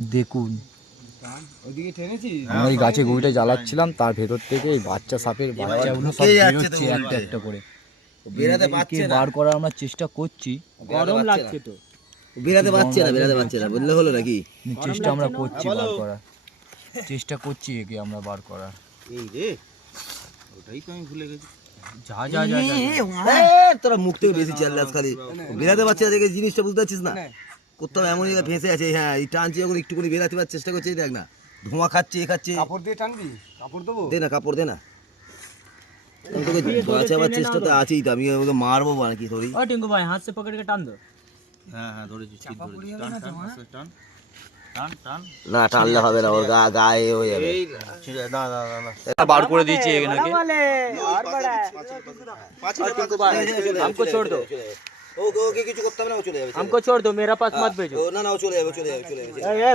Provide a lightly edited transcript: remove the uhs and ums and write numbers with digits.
দেখুন আমরা এই গাছে গরুটা জ্বালাচ্ছিলাম, তার ভেতর থেকে এই বাচ্চা সাপের বাচ্চাগুলো সব বেরোচ্ছে একটা একটা করে। বেরাতে পারছে না, বার করার আমরা চেষ্টা করছি, গরম লাগছে তো, বেরাতে পারছে না বললে হলো নাকি? চেষ্টা আমরা করছি বার করার, চেষ্টা করছি একে আমরা বার করার। এই রে, ওটাই তো আমি ভুলে গেছি। যা যা যা যা তোরা মুখ থেকে বেশি চাল্লাস খালি, বেরাতে পারছে না দেখে জিনিসটা বুঝতে পারছিস না? কোথাও এমন জায়গায় ফেঁসে আছে, হ্যাঁ এই টানছি যখন একটু করে বেরাতে পারার চেষ্টা করছে, দেখ না ধোঁয়া খাচ্ছে এ খাচ্ছে। কাপড় দিয়ে টানবি, কাপড় দেবো, দে না কাপড় দে না, আমি তোকে বাঁচাবার চেষ্টাতে আছেই তো, আমি ওকে মারবো নাকি তোরই। ओ टिंकू भाई हाथ से पकड़ के टान दो। হ্যাঁ হ্যাঁ ধরেছি, ঠিক ধরেছি, টান টান টান টান টান, না টানলে হবে না, ওর গায়ে হয়ে যাবে। না না না না, বার করে দিয়েছি এখানে। हमको छोड़ दो, ওকে কিছু করতে হবে না, ও চলে যাবে। हमको छोड़ दो, मेरा पास मत भेजो। না না, ও চলে যাবে, চলে যাবে, চলে যাবে।